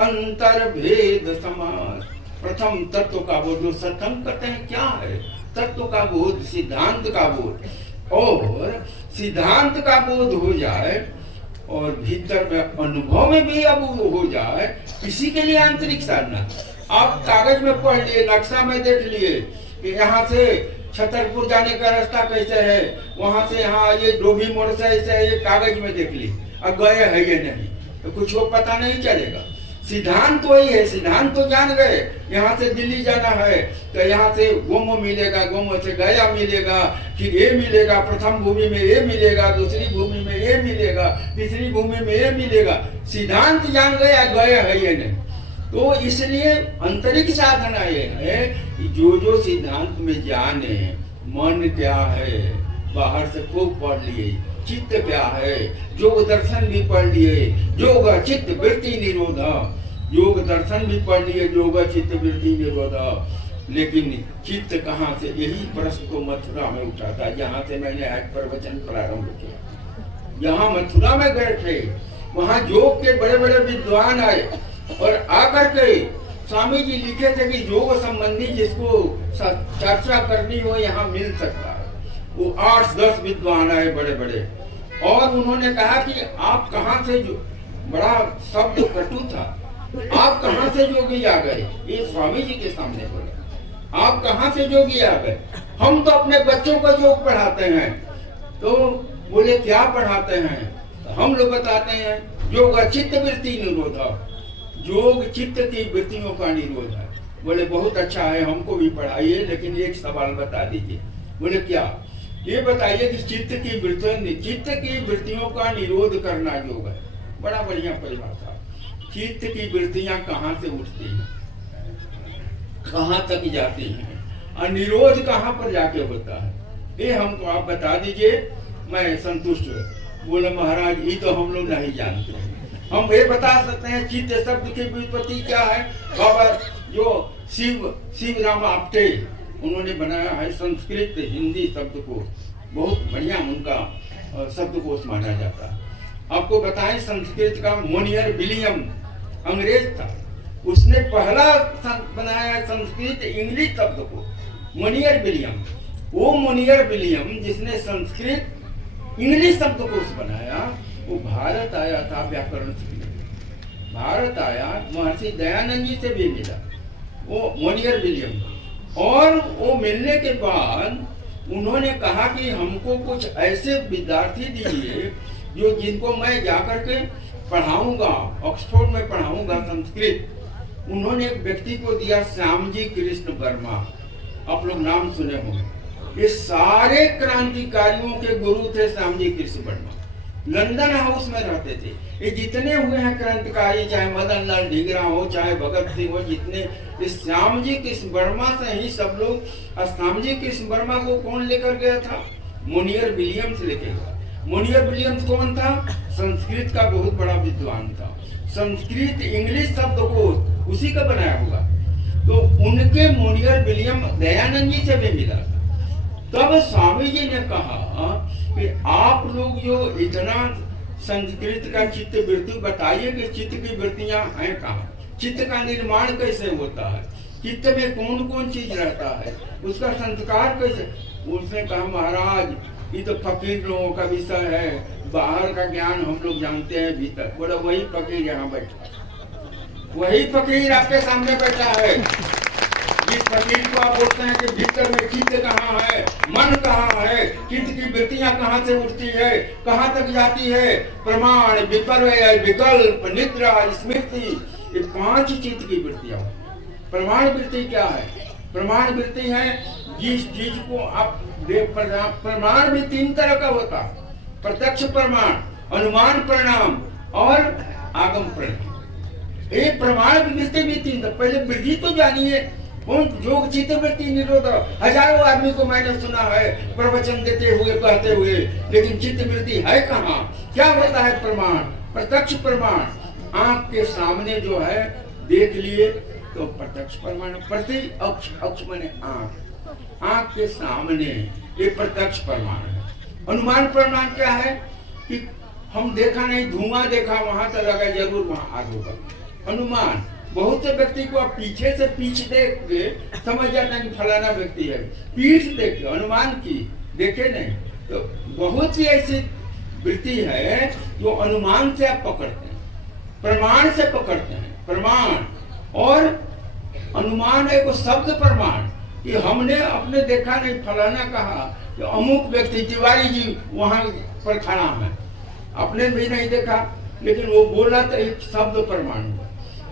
अंतर भेद समास। प्रथम तत्व का बोध, जो सत्संग करते हैं क्या है, तत्व का बोध, सिद्धांत का बोध, और सिद्धांत का बोध हो जाए और भीतर में अनुभव में भी अब हो जाए, इसी के लिए आंतरिक साधना। आप कागज में पढ़ लिए, नक्शा में देख लिए कि यहाँ से छतरपुर जाने का रास्ता कैसे है, वहां से यहाँ ये डोभी मोड़ से ऐसे है, ये कागज में देख ली, अब गए है ये नहीं, तो कुछ वो पता नहीं चलेगा। सिद्धांत वही है, सिद्धांत तो जान गए, यहाँ से दिल्ली जाना है तो यहाँ से गोमो मिलेगा, गोमो से गया मिलेगा, फिर ये मिलेगा, प्रथम भूमि में ये मिलेगा, दूसरी भूमि में ये मिलेगा, तीसरी भूमि में ये मिलेगा। सिद्धांत जान गया, गए है ये नहीं। तो इसलिए आंतरिक साधना ये है कि जो सिद्धांत में जाने, मन क्या है, बाहर से खूब पढ़ लिए, चित्त क्या है, योग दर्शन भी पढ़ लिए, योग चित्त वृत्ति निरोध, योग दर्शन भी पढ़ लिए, योग चित्त वृत्ति निरोध। लेकिन चित्त कहाँ से, यही प्रश्न को मथुरा में उठा था, जहाँ से मैंने आज प्रवचन प्रारंभ किया। यहाँ मथुरा में गए थे, वहाँ योग के बड़े बड़े विद्वान आए और आकर के स्वामी जी लिखे थे कि योग संबंधी जिसको चर्चा करनी हो यहाँ मिल सकता है। वो 8-10 विद्वान आए बड़े बड़े, और उन्होंने कहा कि आप कहाँ से, जो बड़ा शब्द कटु था, आप कहाँ से जोगी आ गए, ये स्वामी जी के सामने बोले, आप कहाँ से जोगी आ गए? हम तो अपने बच्चों को योग पढ़ाते हैं। तो बोले क्या पढ़ाते हैं? तो हम लोग बताते हैं योग चित्त वृत्ति निरोध, योग चित्त की वृत्तियों का निरोध है। बोले बहुत अच्छा है, हमको भी पढ़ाइए, लेकिन एक सवाल बता दीजिए। बोले क्या? ये बताइए कि चित्त की वृत्तियों का निरोध करना योग है। बड़ा बढ़िया परिभाषा। चित्त की वृत्तियां कहाँ से उठती हैं, कहाँ तक जाती हैं, और निरोध कहाँ पर जाके होता है, ये हमको आप बता दीजिए, मैं संतुष्ट हूँ। बोले महाराज ये तो हम लोग नहीं जानते, हम ये बता सकते हैं चित्त शब्द की व्युत्पत्ति क्या है। बाबा जो शिव राम आपटे उन्होंने बनाया है संस्कृत हिंदी शब्द को, बहुत बढ़िया उनका शब्दकोश माना जाता है। आपको बताएं संस्कृत का मोनियर विलियम अंग्रेज था, उसने पहला बनाया संस्कृत इंग्लिश शब्द को, मोनियर विलियम। वो मोनियर विलियम जिसने संस्कृत इंग्लिश शब्दकोश बनाया, वो भारत आया था व्याकरण सीखने। भारत आया, महर्षि दयानंद जी से भी मिला, वो मोनियर विलियम, और वो मिलने के बाद उन्होंने कहा कि हमको कुछ ऐसे विद्यार्थी दीजिए जो जिनको मैं जाकर के पढ़ाऊंगा, ऑक्सफोर्ड में पढ़ाऊंगा संस्कृत। उन्होंने एक व्यक्ति को दिया, श्यामजी कृष्ण वर्मा, आप लोग नाम सुने होंगे। ये सारे क्रांतिकारियों के गुरु थे श्यामजी कृष्ण वर्मा, लंदन हाउस में रहते थे। ये जितने हुए हैं क्रांतिकारी, चाहे मदन लाल ढींगरा हो, चाहे भगत सिंह हो, जितने, इस श्यामजी कृष्ण वर्मा से ही सब लोग। श्यामजी कृष्ण वर्मा को कौन लेकर गया था? मोनियर विलियम्स लेके गया। मोनियर विलियम्स कौन था? संस्कृत का बहुत बड़ा विद्वान था। संस्कृत इंग्लिश शब्द को उसी का बनाया होगा। तो उनके मोनियर विलियम दयानंद जी से भी मिला। तब स्वामी जी ने कहा कि आप लोग जो इतना संस्कृत का चित्त वृत्ति बताइए कि चित्त की वृत्तियां हैं कहाँ, चित्त का निर्माण कैसे होता है, चित्त में कौन कौन चीज रहता है, उसका संस्कार कैसे। उसने कहा महाराज ये तो फकीर लोगों का विषय है, बाहर का ज्ञान हम लोग जानते हैं भीतर। बोला वही फकीर यहाँ बैठा, वही फकीर आपके सामने बैठा है। जिस फकीर को आप बोलते हैं कि भीतर में चित्त कहाँ है, मन कहाँ है, चित्त की वृत्तियां कहाँ से उठती है, कहाँ तक जाती है, प्रमाण, विपर्य, विकल्प, निद्रा, स्मृति, ये 5 चित्त की वृत्तियां। प्रमाण वृत्ति क्या है? प्रमाण वृत्ति है जिस चीज को आप देख, प्रमाण भी 3 तरह का होता है, प्रत्यक्ष प्रमाण, अनुमान परिणाम और आगम परिणाम। ये प्रमाण वृत्ति भी 3। पहले वृद्धि तो जानिए, योग चित्त वृत्ति निरोध। हजारों आदमी को मैंने सुना है प्रवचन देते हुए, कहते हुए, लेकिन चित्त वृत्ति है कहाँ? क्या होता है प्रमाण? प्रत्यक्ष प्रमाण, आंख के सामने जो है देख लिए तो प्रत्यक्ष प्रमाण। प्रति अक्ष, अक्ष माने आंख, आंख के सामने, ये प्रत्यक्ष प्रमाण है। अनुमान प्रमाण क्या है कि हम देखा नहीं, धुआं देखा, वहां तो लगा जरूर वहां आग होगा। अनुमान, बहुत से व्यक्ति को आप पीछे से पीछ देख के समझ जाते हैं कि फलाना व्यक्ति है, पीठ देख के अनुमान की, देखे नहीं। तो बहुत सी ऐसी वृत्ति है जो अनुमान से आप पकड़ते हैं, प्रमाण से पकड़ते हैं। प्रमाण और अनुमान है वो शब्द प्रमाण कि हमने अपने देखा नहीं, फलाना कहा कि अमुक व्यक्ति तिवारी जी वहां पर खड़ा है, अपने भी नहीं देखा, लेकिन वो बोला तो एक शब्द प्रमाण हुआ।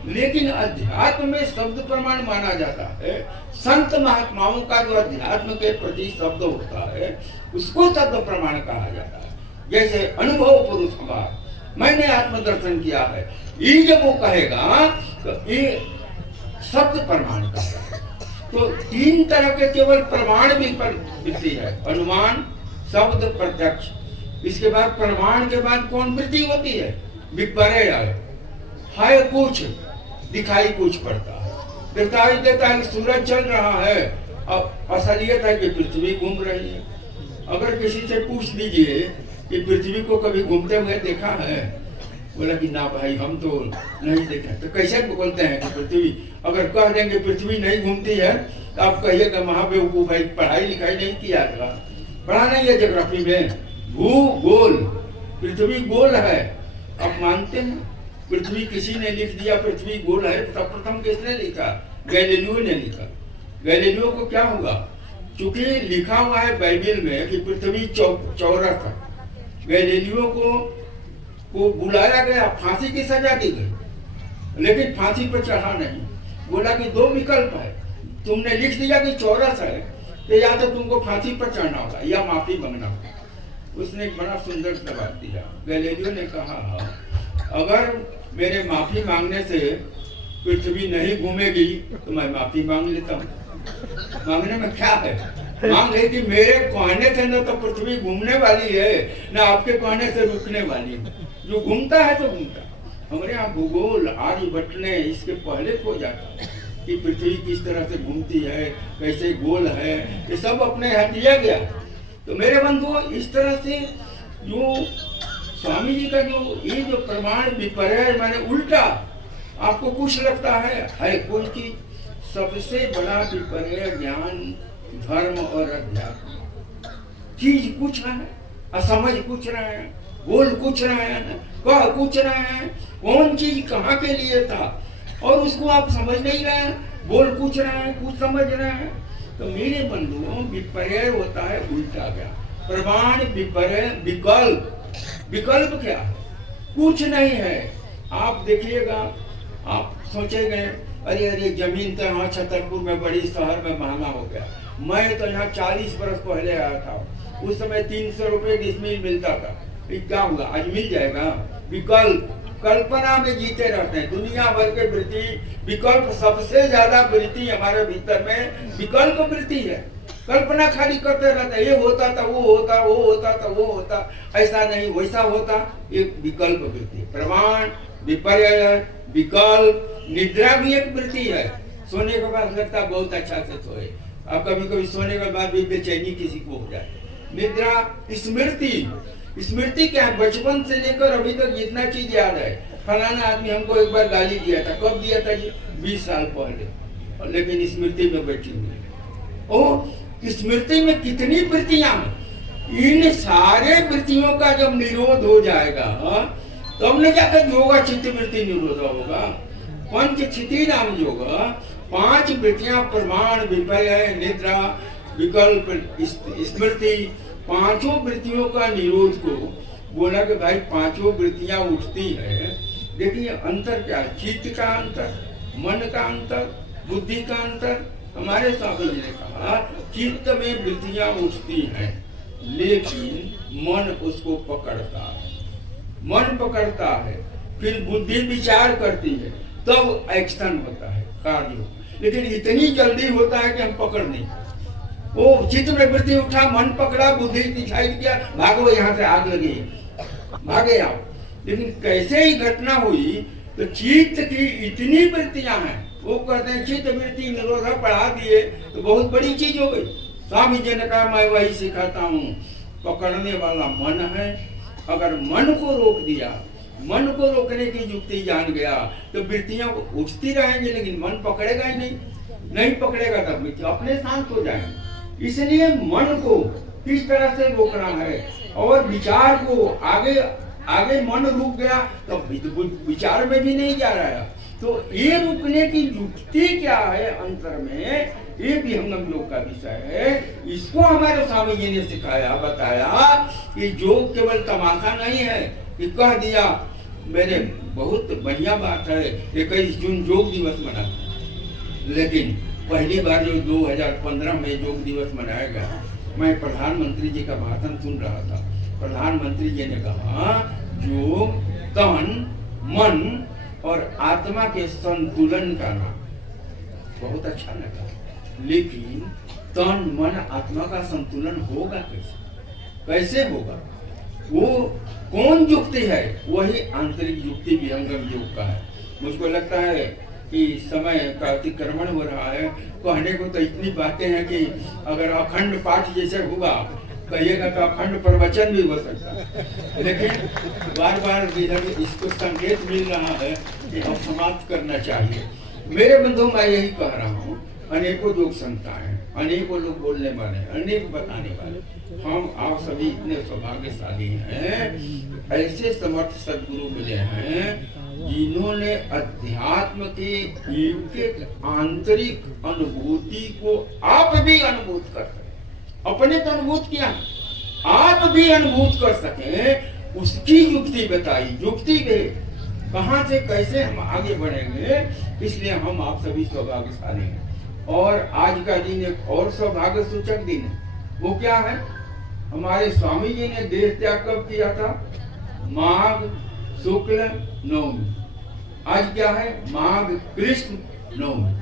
लेकिन अध्यात्म में शब्द प्रमाण माना जाता है। संत महात्माओं का जो अध्यात्म के प्रति शब्द होता है उसको शब्द प्रमाण कहा जाता है। जैसे अनुभव पुरुष हमार, मैंने आत्मदर्शन किया है, ये जब वो कहेगा तो ये शब्द प्रमाण का है। तो 3 तरह के केवल प्रमाण भी वृत्ति है, अनुमान, शब्द, प्रत्यक्ष। इसके बाद प्रमाण के बाद कौन वृत्ति होती है? विपर्य है कुछ, दिखाई कुछ पड़ता है, दिखाई देता है कि सूरज चल रहा है, अब असलियत है कि पृथ्वी घूम रही है। अगर किसी से पूछ लीजिए कि पृथ्वी को कभी घूमते हुए देखा है, बोला कि ना भाई हम तो नहीं देखा। तो कैसे बोलते हैं कि पृथ्वी, अगर कह देंगे पृथ्वी नहीं घूमती है तो आप कहिएगा महाबेवकूफ भाई, पढ़ाई लिखाई नहीं किया था, पढ़ा नहीं है ज्योग्राफी में। भूगोल, पृथ्वी गोल है, आप मानते हैं? पृथ्वी किसी ने लिख दिया पृथ्वी गोल है, सर्वप्रथम किसने लिखा? गैलीलियो ने लिखा। गैलीलियो को क्या हुआ? चूंकि लिखा हुआ है बाइबल में कि पृथ्वी चौरस है, गैलीलियो को बुलाया गया, फांसी की सजा दी गई, लेकिन फांसी पर चढ़ा नहीं। बोला कि 2 विकल्प है, तुमने लिख दिया कि चौरस है तो या तो तुमको फांसी पर चढ़ना होगा या माफी मांगना होगा। उसने एक बड़ा सुंदर जवाब दिया। गैलीलियो ने कहा अगर मेरे माफी मांगने से पृथ्वी नहीं घूमेगी तो मैं माफी मांग लेता हूँ। मांगने में क्या है? मांग है कि मेरे कहने से न तो पृथ्वी घूमने वाली है न आपके कहने से रुकने वाली है, जो घूमता है तो घूमता। हमारे यहाँ भूगोल, आर्यभट्ट ने इसके पहले खो जाता कि पृथ्वी किस तरह से घूमती है, कैसे गोल है, ये सब अपने यहाँ दिया गया। तो मेरे बंधुओं, इस तरह से जो स्वामी जी का जो ये जो प्रमाण विपर्य माने उल्टा, आपको कुछ लगता है कोई चीज, सबसे बड़ा विपर्य ज्ञान, धर्म और अध्यात्म। चीज कुछ है, असमझ कुछ रहे हैं, बोल कुछ रहे हैं, कह कुछ रहे हैं, कौन चीज कहाँ के लिए था और उसको आप समझ नहीं रहे हैं, बोल कुछ रहे हैं, कुछ समझ रहे हैं। तो मेरे बंधुओं, विपर्य होता है उल्टा क्या, प्रमाण विपर्य विकल्प। विकल्प क्या है? कुछ नहीं है। आप देखिएगा, आप सोचेंगे अरे अरे जमीन तो यहाँ छतरपुर में बड़ी शहर में महंगा हो गया, मैं तो यहाँ 40 बरस पहले आया था, उस समय 300 रुपये डिसमिल मिलता था, क्या हुआ, आज मिल जाएगा? विकल्प, कल्पना में जीते रहते हैं। दुनिया भर के वृत्ति विकल्प, सबसे ज्यादा वृत्ति हमारे भीतर में विकल्प वृत्ति है। कल्पना खाली करते रहते हैं, ये होता था, वो होता, वो होता था, वो होता, ऐसा नहीं वैसा होता, एक विकल्प वृत्ति। प्रमाण विपर्य विकल्प। निद्रा भी एक वृत्ति है। सोने के बाद लगता है बहुत अच्छा से सोए, अब कभी कभी सोने के बाद भी बेचैनी किसी को हो जाए। निद्रा। स्मृति। स्मृति क्या है? बचपन से लेकर अभी तक जितना चीज याद है, फलाना आदमी हमको एक बार गाली दिया था, कब दिया था जी? 20 साल पहले, लेकिन स्मृति में बैठी हुई। ओ, स्मृति में कितनी वृत्तियां हैं। इन सारे वृत्तियों का जब निरोध हो जाएगा तो हमने जाकर योगा चित्त वृत्ति निरोध होगा। पंच क्षिति नाम योग, 5 वृत्तियां, प्रमाण विपर्य निद्रा विकल्प स्मृति, 5 वृत्तियों का निरोध को बोला कि भाई 5 वृत्तियां उठती है। देखिए अंतर क्या है? चित्त का अंतर, मन का अंतर, बुद्धि का अंतर। हमारे स्वामी जी ने कहा चित्त में वृत्तियां उठती हैं लेकिन मन उसको पकड़ता है, मन पकड़ता है, फिर बुद्धि विचार करती है, तब एक्शन होता है, कार्य। लेकिन इतनी जल्दी होता है कि हम पकड़ नहीं। वो चित्त में वृत्ति उठा, मन पकड़ा, बुद्धि डिसाइड किया, भागो यहाँ से, आग लगी, भागे आओ। लेकिन कैसे ही घटना हुई तो चित्त की इतनी वृत्तियां हैं, वो कहते हैं चित्त वृत्ति निरोध पढ़ा दिए तो बहुत बड़ी चीज हो गई। स्वामी जी ने कहा मैं वही सिखाता हूँ, पकड़ने वाला मन है। अगर मन को रोक दिया, मन को रोकने की युक्ति जान गया तो वृत्तियां उठती रहेंगी, लेकिन मन पकड़ेगा ही नहीं। नहीं पकड़ेगा तब अपने शांत हो जाएंगे। इसलिए मन को किस तरह से रोकना है, और विचार को आगे आगे मन रुक गया तो विचार में भी नहीं जा रहा है। तो ये रुकने की युक्ति क्या है अंतर में, ये भी हम योग का विषय है। इसको हमारे स्वामी जी ने सिखाया, बताया कि योग केवल तमाशा नहीं है कि कह दिया मेरे, बहुत बढ़िया बात है 21 जून योग दिवस मना, लेकिन पहली बार जो 2015 में योग दिवस मनाया गया, मैं प्रधानमंत्री जी का भाषण सुन रहा था। प्रधानमंत्री जी ने कहा योग तन मन और आत्मा के संतुलन का नाम। बहुत अच्छा लगा, लेकिन तन मन आत्मा का संतुलन होगा कैसे? कैसे होगा? वो कौन युक्ति है? वही आंतरिक युक्ति विहंगम योग का है। मुझको लगता है कि समय का अतिक्रमण हो रहा है। कहने को तो इतनी बातें हैं कि अगर अखंड पाठ जैसे होगा कहिएगा तो अखंड प्रवचन भी हो सकता है, लेकिन बार बार इधर इसको संकेत मिल रहा है कि अब समाप्त करना चाहिए। मेरे बंधु, मैं यही कह रहा हूँ, अनेकों लोग संताएं, अनेकों लोग बोलने वाले, अनेक बताने वाले, हम आप सभी इतने सौभाग्यशाली हैं, ऐसे समर्थ सदगुरु मिले हैं जिन्होंने अध्यात्म के एक आंतरिक अनुभूति को आप भी अनुभूत कर सके। अपने तो अनुभूत किया, आप भी अनुभूत कर सके, उसकी युक्ति बताई। युक्ति में कहां से कैसे हम आगे बढ़ेंगे, इसलिए हम आप सभी सौभाग्यशाली हैं। और आज का दिन एक और सौभाग्य सूचक दिन है। वो क्या है? हमारे स्वामी जी ने देह त्याग कब किया था? माघ शुक्ल नवमी। आज क्या है? माघ कृष्ण नवमी।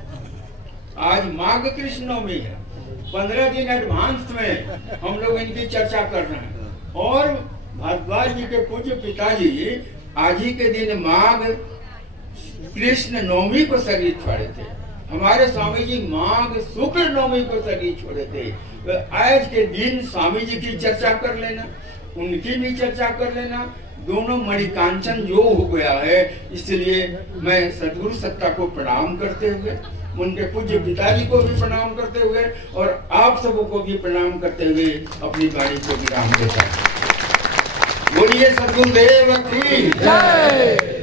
आज माघ कृष्ण नवमी है। 15 दिन एडवांस में हम लोग इनकी चर्चा कर रहे हैं। और भारद्वाज जी के पूज्य पिताजी आज ही के दिन माघ कृष्ण नवमी को शरीर छोड़े थे। हमारे स्वामी जी माघ शुक्ल नवमी को शरीर छोड़े थे। तो आज के दिन स्वामी जी की चर्चा कर लेना, उनकी भी चर्चा कर लेना, दोनों मणिकांचन जो हो गया है। इसलिए मैं सदगुरु सत्ता को प्रणाम करते हुए, उनके पूज्य पिताजी को भी प्रणाम करते हुए और आप सबों को भी प्रणाम करते हुए अपनी वाणी को विराम देता हूं। बोलिए बोलिए सद्गुरुदेव की जय।